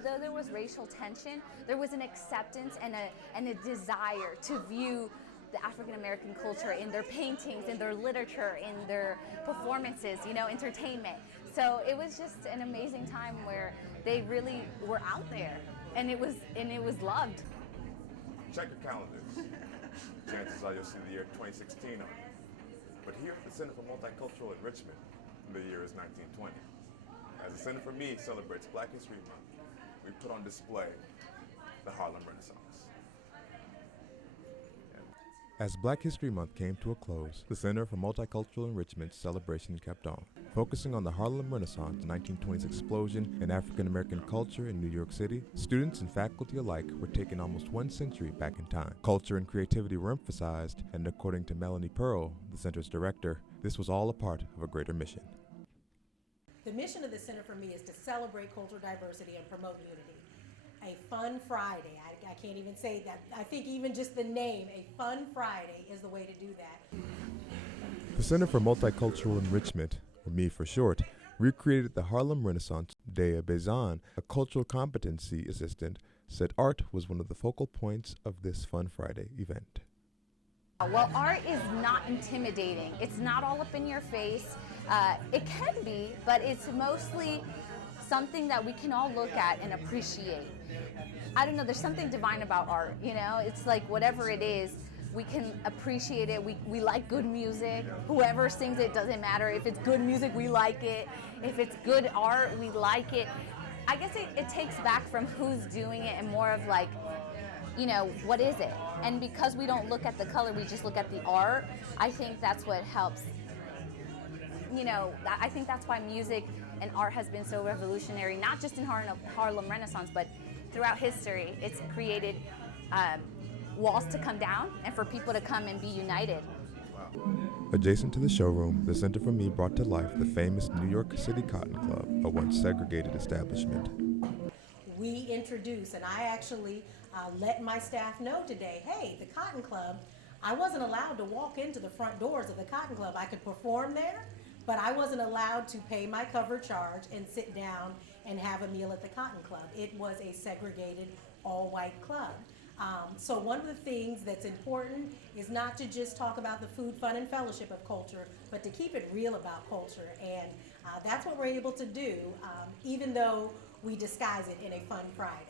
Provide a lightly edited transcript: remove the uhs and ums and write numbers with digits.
although there was racial tension, there was an acceptance and a desire to view the African American culture in their paintings, in their literature, in their performances, entertainment. So it was just an amazing time where they really were out there, and it was loved. Check your calendars. Chances are you'll see the year 2016 on it. But here at the Center for Multicultural Enrichment, the year is 1920. As the Center for Me celebrates Black History Month, we put on display the Harlem Renaissance. As Black History Month came to a close, the Center for Multicultural Enrichment's celebration kept on, focusing on the Harlem Renaissance, 1920s explosion in African American culture in New York City. Students and faculty alike were taken almost 1 century back in time. Culture and creativity were emphasized, and according to Melanie Pearl, the center's director, this was all a part of a greater mission. The mission of the Center for Me is to celebrate cultural diversity and promote unity. A Fun Friday, I can't even say that. I think even just the name, A Fun Friday, is the way to do that. The Center for Multicultural Enrichment, or ME for short, recreated the Harlem Renaissance. Dea Bezan, a cultural competency assistant, said art was one of the focal points of this Fun Friday event. Well, art is not intimidating. It's not all up in your face. It can be, but it's mostly something that we can all look at and appreciate. I don't know, there's something divine about art, It's like whatever it is, we can appreciate it. We like good music. Whoever sings it, doesn't matter. If it's good music, we like it. If it's good art, we like it. I guess it takes back from who's doing it and more of like, what is it? And because we don't look at the color, we just look at the art, I think that's what helps. I think that's why music and art has been so revolutionary, not just in Harlem Renaissance, but throughout history. It's created walls to come down and for people to come and be united. Adjacent to the showroom, the Center for Me brought to life the famous New York City Cotton Club, a once segregated establishment. We introduced, and I actually let my staff know today, hey, the Cotton Club, I wasn't allowed to walk into the front doors of the Cotton Club. I could perform there, but I wasn't allowed to pay my cover charge and sit down and have a meal at the Cotton Club. It was a segregated, all-white club. So one of the things that's important is not to just talk about the food, fun, and fellowship of culture, but to keep it real about culture. And that's what we're able to do, even though we disguise it in a Fun Friday.